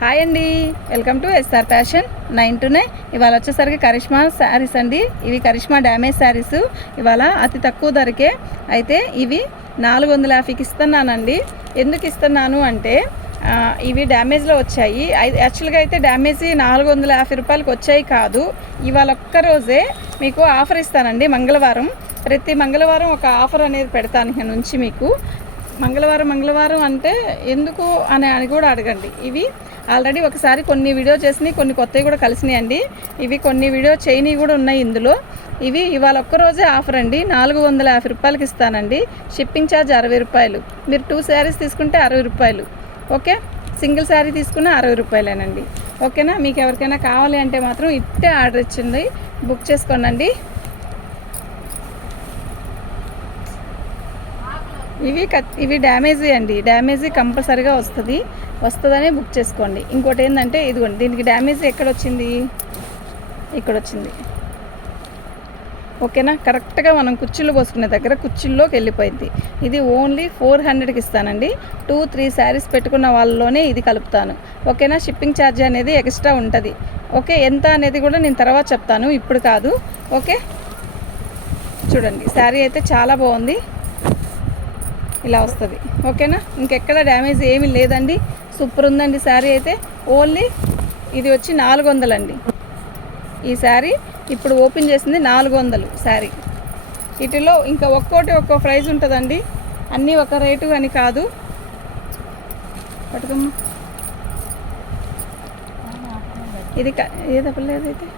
Hi అండి, welcome to SR fashion 9 to 9. ఇవాళ వచ్చేసరికి కరిష్మా శారీస్ అండి. ఇవి కరిష్మా డ్యామేజ్ శారీస్. ఇవాళ అతి తక్కువ ధరకే అయితే ఇవి 450కి ఇస్తున్నానండి. ఎందుకు ఇస్తున్నాను అంటే ఇవి డ్యామేజ్లో వచ్చాయి. యాక్చువల్గా అయితే డ్యామేజ్ 450 రూపాయలకి వచ్చాయి కాదు. ఇవాళ ఒక్కరోజే మీకు ఆఫర్ ఇస్తానండి. మంగళవారం, ప్రతి మంగళవారం ఒక ఆఫర్ అనేది పెడతాను ఇక నుంచి మీకు. మంగళవారం అంటే ఎందుకు అని కూడా అడగండి. ఇవి ఆల్రెడీ ఒకసారి కొన్ని వీడియో చేసినాయి, కొన్ని కొత్తవి కూడా కలిసినాయండి. ఇవి కొన్ని వీడియో చేయని కూడా ఉన్నాయి ఇందులో. ఇవి ఇవాళ ఒక్కరోజే ఆఫర్ అండి. 450 రూపాయలకి ఇస్తానండి. షిప్పింగ్ ఛార్జ్ 60 రూపాయలు. మీరు 2 శారీస్ తీసుకుంటే 60 రూపాయలు. ఓకే, సింగిల్ శారీ తీసుకున్న 60 రూపాయలేనండి. ఓకేనా? మీకు ఎవరికైనా కావాలి అంటే మాత్రం ఇట్టే ఆర్డర్ ఇచ్చింది, బుక్ చేసుకోండి. ఇవి డ్యామేజీ అండి. డ్యామేజీ కంపల్సరీగా వస్తుందనే బుక్ చేసుకోండి. ఇంకోటి ఏంటంటే ఇదిగోండి, దీనికి డ్యామేజ్ ఎక్కడ వచ్చింది, ఇక్కడ వచ్చింది. ఓకేనా? కరెక్ట్గా మనం కుర్చీలో పోసుకునే దగ్గర కుర్చీల్లోకి వెళ్ళిపోయింది. ఇది ఓన్లీ 400కి ఇస్తానండి. 2-3 శారీస్ పెట్టుకున్న వాళ్ళలోనే ఇది కలుపుతాను. ఓకేనా? షిప్పింగ్ ఛార్జ్ అనేది ఎక్స్ట్రా ఉంటుంది. ఓకే, ఎంత అనేది కూడా నేను తర్వాత చెప్తాను, ఇప్పుడు కాదు. ఓకే, చూడండి శారీ అయితే చాలా బాగుంది. ఇలా వస్తుంది. ఓకేనా? ఇంకెక్కడ డ్యామేజ్ ఏమీ లేదండి. సూపర్ ఉందండి శారీ అయితే. ఓన్లీ ఇది వచ్చి 400 అండి. ఈ శారీ ఇప్పుడు ఓపెన్ చేసింది 400 శారీ. వీటిలో ఇంకా ఒక్కో ప్రైస్ ఉంటుందండి, అన్నీ ఒక రేటు అని కాదు. పట్టుకోమ్మా, ఇది ఏదప్పలేదైతే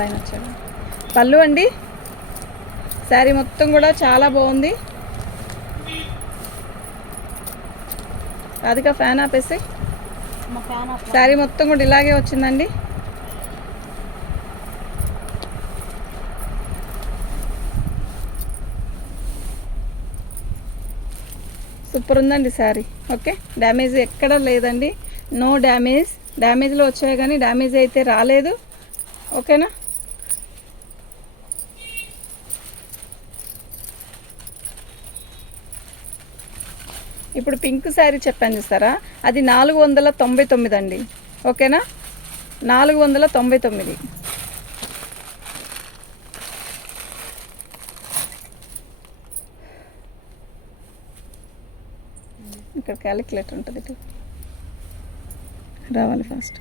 లైన్ వచ్చాడు. పళ్ళు అండి, శారీ మొత్తం కూడా చాలా బాగుంది. రాధిక ఫ్యాన్ ఆపేసి. శారీ మొత్తం కూడా ఇలాగే వచ్చిందండి. సూపర్ ఉందండి శారీ. ఓకే, డ్యామేజ్ ఎక్కడ లేదండి. No damage. డ్యామేజ్లో వచ్చాయి కానీ డ్యామేజ్ అయితే రాలేదు. ఓకేనా? ఇప్పుడు పింక్ శారీ చెప్పాను చూస్తారా, అది 499 అండి. ఓకేనా? 499. ఇక్కడ క్యాలిక్యులేటర్ ఉంటుంది, ఇటు రావాలి ఫాస్ట్.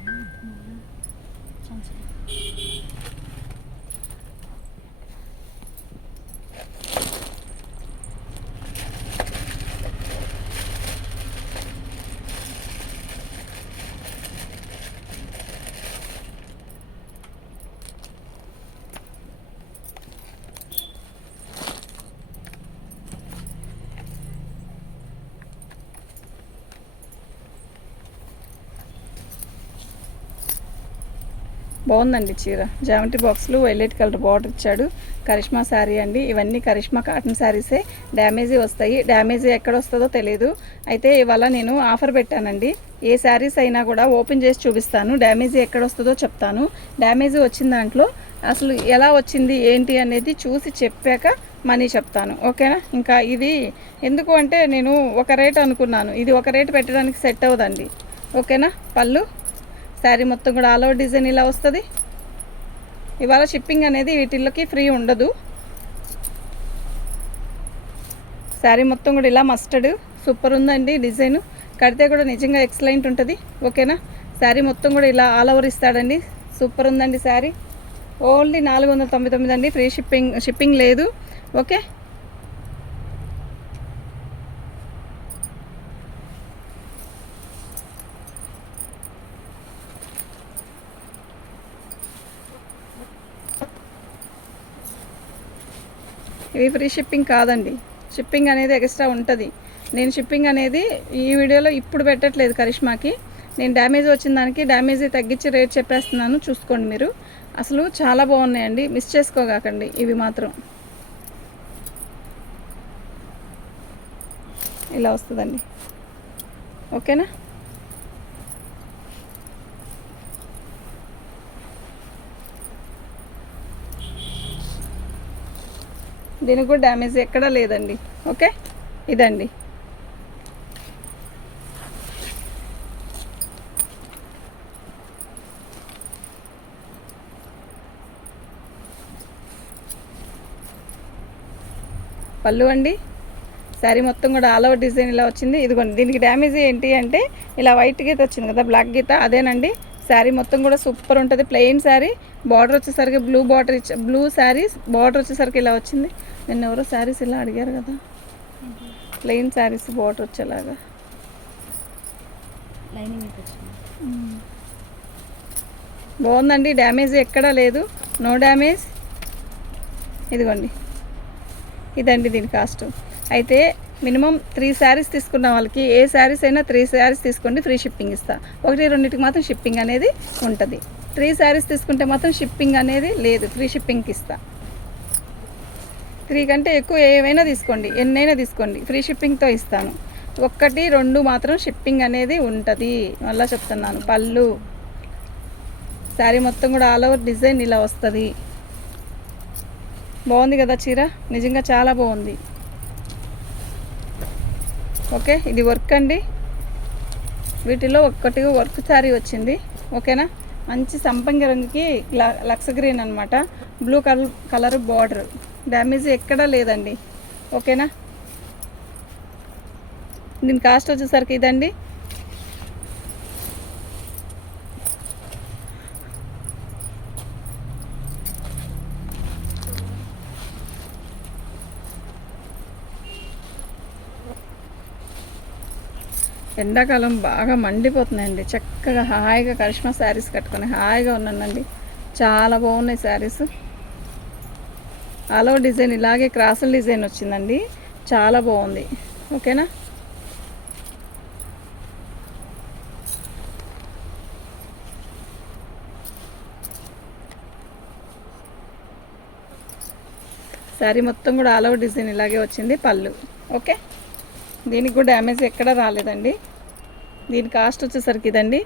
బాగుందండి చీర. జామెట్రీ బాక్స్లు వైలెట్ కలర్ బార్డర్ ఇచ్చాడు. కరిష్మా శారీ అండి. ఇవన్నీ కరిష్మా కాటన్ శారీసే. డ్యామేజీ వస్తాయి. డ్యామేజీ ఎక్కడ వస్తుందో తెలియదు. అయితే ఇవాళ నేను ఆఫర్ పెట్టానండి. ఏ శారీస్ అయినా కూడా ఓపెన్ చేసి చూపిస్తాను, డ్యామేజీ ఎక్కడ వస్తుందో చెప్తాను. డ్యామేజీ వచ్చిన దాంట్లో అసలు ఎలా వచ్చింది ఏంటి అనేది చూసి చెప్పాక మనీ చెప్తాను. ఓకేనా? ఇంకా ఇది ఎందుకు అంటే నేను ఒక రేట్ అనుకున్నాను, ఇది ఒక రేటు పెట్టడానికి సెట్ అవ్వదండి. ఓకేనా? పళ్ళు శారీ మొత్తం కూడా ఆల్ ఓవర్ డిజైన్ ఇలా వస్తుంది. ఇవాళ షిప్పింగ్ అనేది వీటిల్లోకి ఫ్రీ ఉండదు. శారీ మొత్తం కూడా ఇలా మస్టర్డ్ సూపర్ ఉందండి. డిజైన్ కడితే కూడా నిజంగా ఎక్సలెంట్ ఉంటుంది. ఓకేనా? శారీ మొత్తం కూడా ఇలా ఆల్ ఓవర్ ఇస్తాడండి. సూపర్ ఉందండి శారీ. ఓన్లీ 499 అండి. ఫ్రీ షిప్పింగ్ లేదు. ఓకే, ఇవి ఫ్రీ షిప్పింగ్ కాదండి. షిప్పింగ్ అనేది ఎక్స్ట్రా ఉంటుంది. నేను షిప్పింగ్ అనేది ఈ వీడియోలో ఇప్పుడు పెట్టట్లేదు కరిష్మాకి. నేను డ్యామేజ్ వచ్చిన దానికి డ్యామేజ్ తగ్గించి రేట్ చెప్పేస్తున్నాను, చూసుకోండి మీరు. అసలు చాలా బాగున్నాయండి, మిస్ చేసుకోగాకండి. ఇవి మాత్రం ఇలా వస్తుందండి. ఓకేనా? దీనికి కూడా డ్యామేజ్ ఎక్కడా లేదండి. ఓకే, ఇదండి. పళ్ళు అండి. శారీ మొత్తం కూడా ఆల్ ఓవర్ డిజైన్ ఇలా వచ్చింది. ఇదిగోండి దీనికి డ్యామేజ్ ఏంటి అంటే ఇలా వైట్ గీత వచ్చింది కదా, బ్లాక్ గీత, అదేనండి. శారీ మొత్తం కూడా సూపర్ ఉంటుంది. ప్లెయిన్ శారీ, బార్డర్ వచ్చేసరికి blue border blue saris, border వచ్చేసరికి ఇలా వచ్చింది. నిన్న ఎవరో శారీస్ ఇలా అడిగారు కదా, ప్లెయిన్ శారీస్ బార్డర్ వచ్చేలాగా బాగుందండి. డ్యామేజ్ ఎక్కడా లేదు, నో డ్యామేజ్. ఇదిగోండి ఇదండి దీని కాస్ట్. అయితే మినిమం 3 శారీస్ తీసుకున్న వాళ్ళకి ఏ శారీస్ అయినా 3 శారీస్ తీసుకోండి, ఫ్రీ షిప్పింగ్ ఇస్తా. 1-2కి మాత్రం షిప్పింగ్ అనేది ఉంటుంది. 3 శారీస్ తీసుకుంటే మాత్రం షిప్పింగ్ అనేది లేదు, ఫ్రీ షిప్పింగ్కి ఇస్తా. 3 కంటే ఎక్కువ ఏవైనా తీసుకోండి, ఎన్నైనా తీసుకోండి, ఫ్రీ షిప్పింగ్తో ఇస్తాను. 1-2 మాత్రం షిప్పింగ్ అనేది ఉంటుంది. మళ్ళీ చెప్తున్నాను. పళ్ళు శారీ మొత్తం కూడా ఆల్ ఓవర్ డిజైన్ ఇలా వస్తుంది. బాగుంది కదా చీర, నిజంగా చాలా బాగుంది. ఓకే, ఇది వర్క్ అండి. వీటిలో ఒక్కటి వర్క్ శారీ వచ్చింది. ఓకేనా, మంచి సంపంగి రంగుకి లక్స్ గ్రీన్ అనమాట, బ్లూ కలర్ బార్డర్, డ్యామేజ్ ఎక్కడా లేదండి. ఓకేనా, దీని కాస్ట్ వచ్చేసరికి ఇదండి. ఎండాకాలం బాగా మండిపోతున్నాయండి. చక్కగా హాయిగా కరిష్మా శారీస్ కట్టుకొని హాయిగా ఉన్నానండి. చాలా బాగున్నాయి శారీస్. ఆల్ ఓవర్ డిజైన్ ఇలాగే క్రాసుల డిజైన్ వచ్చిందండి, చాలా బాగుంది. ఓకేనా, శారీ మొత్తం కూడా ఆల్ ఓవర్ డిజైన్ ఇలాగే వచ్చింది. పళ్ళు ఓకే, దీనికి కూడా డ్యామేజ్ ఎక్కడా రాలేదండి. దీని కాస్ట్ వచ్చేసరికి ఇదండి.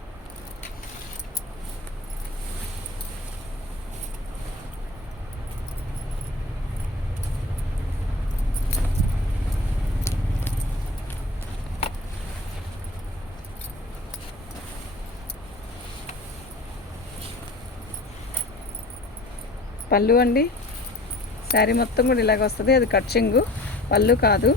పళ్ళు అండి. శారీ మొత్తం కూడా ఇలాగ వస్తుంది. అది కట్చింగు, పళ్ళు కాదు.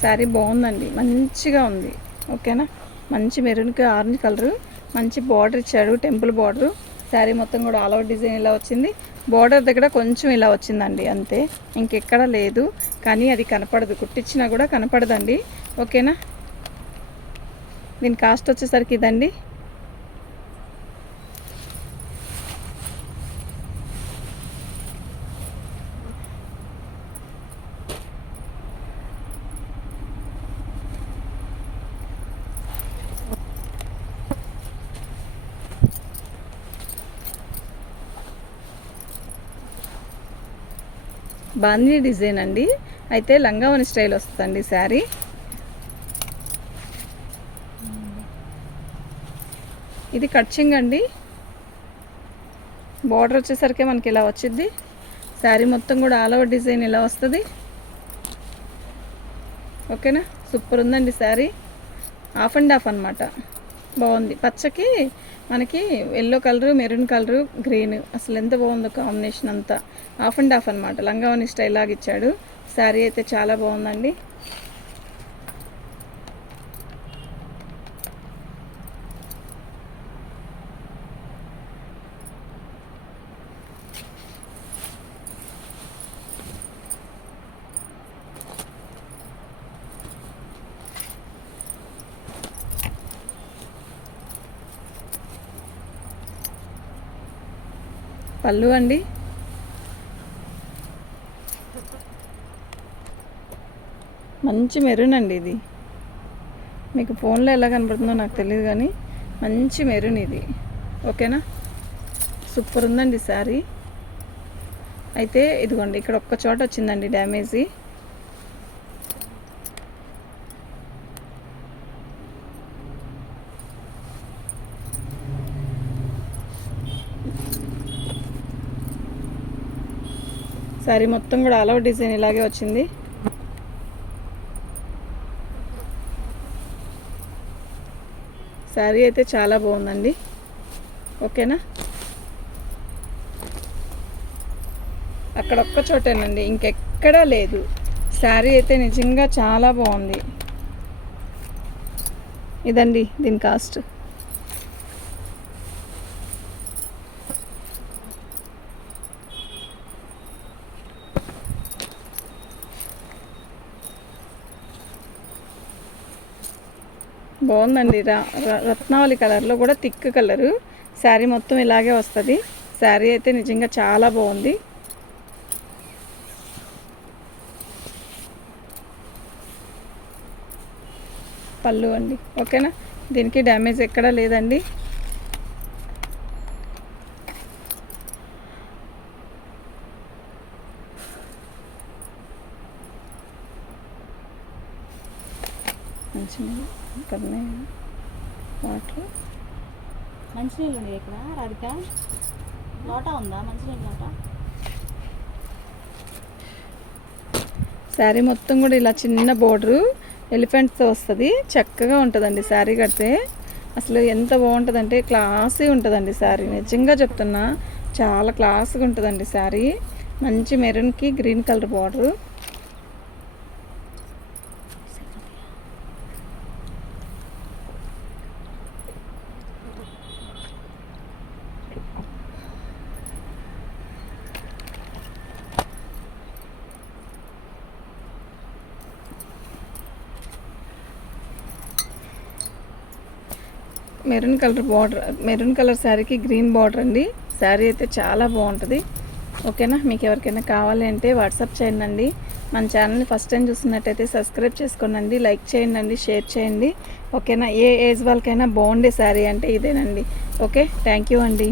శారీ బాగుందండి, మంచిగా ఉంది. ఓకేనా, మంచి మెరూన్కి ఆరెంజ్ కలరు, మంచి బార్డర్ ఇచ్చాడు, టెంపుల్ బార్డరు. శారీ మొత్తం కూడా ఆల్ ఓవర్ డిజైన్ ఇలా వచ్చింది. బార్డర్ దగ్గర కొంచెం ఇలా వచ్చిందండి, అంతే, ఇంకెక్కడ లేదు. కానీ అది కనపడదు, కుట్టించినా కూడా కనపడదండి. ఓకేనా, దీని కాస్ట్ వచ్చేసరికి ఇదండి. బాందిని డిజైన్ అండి. అయితే లంగావని స్టైల్ వస్తుందండి శారీ. ఇది కట్చింగ్ అండి. బార్డర్ వచ్చేసరికి మనకి ఇలా వచ్చింది. శారీ మొత్తం కూడా ఆల్ ఓవర్ డిజైన్ ఇలా వస్తుంది. ఓకేనా, సూపర్ ఉందండి శారీ. హాఫ్ అండ్ హాఫ్ అనమాట, బాగుంది. పచ్చకి మనకి yellow colour, maroon colour, green, అసలు ఎంత బాగుందో కాంబినేషన్ అంతా. హాఫ్ అండ్ హాఫ్ అనమాట, లంగావని స్టైల్ లాగా ఇచ్చాడు. శారీ అయితే చాలా బాగుందండి. పళ్ళు అండి. మంచి మెరూన్ అండి ఇది. మీకు ఫోన్లో ఎలా కనబడుతుందో నాకు తెలియదు కానీ మంచి మెరూన్ ఇది. ఓకేనా, సూపర్ ఉందండి శారీ. అయితే ఇదిగోండి ఇక్కడ ఒక్క చోట వచ్చిందండి డ్యామేజీ. శారీ మొత్తం కూడా ఆల్ ఓవర్ డిజైన్ ఇలాగే వచ్చింది. శారీ అయితే చాలా బాగుందండి. ఓకేనా, అక్కడ ఒక్క చోటేనండి, ఇంకెక్కడా లేదు. శారీ అయితే నిజంగా చాలా బాగుంది. ఇదండి దీని కాస్ట్. బాగుందండి. రత్నావళి కలర్లో కూడా థిక్ కలరు. శారీ మొత్తం ఇలాగే వస్తుంది. శారీ అయితే నిజంగా చాలా బాగుంది. పళ్ళు అండి, ఓకేనా. దీనికి డ్యామేజ్ ఎక్కడా లేదండి. మంచినీళ్ళు వాటర్, మంచినీళ్ళు ఉన్నాయి ఇక్కడ. రాధిక లోటా ఉందా? మంచినీళ్ళు లోటా. శారీ మొత్తం కూడా ఇలా చిన్న బోర్డరు ఎలిఫెంట్తో వస్తుంది. చక్కగా ఉంటుందండి శారీ కడితే. అసలు ఎంత బాగుంటుందంటే క్లాసీ ఉంటుందండి శారీ. నిజంగా చెప్తున్నా, చాలా క్లాస్గా ఉంటుందండి శారీ. మంచి మెరూన్కి green colour border. Maroon colour border, maroon colour శారీకి గ్రీన్ బార్డర్ అండి. శారీ అయితే చాలా బాగుంటుంది, ఓకేనా. మీకు ఎవరికైనా కావాలి అంటే వాట్సాప్ చేయండి. మన ఛానల్ని ఫస్ట్ టైం చూస్తున్నట్టయితే సబ్స్క్రైబ్ చేసుకోండి, లైక్ చేయండి, షేర్ చేయండి, ఓకేనా. ఏ ఏజ్ వాళ్ళకైనా బాగుండే శారీ అంటే ఇదేనండి. ఓకే, థ్యాంక్ యూ అండి.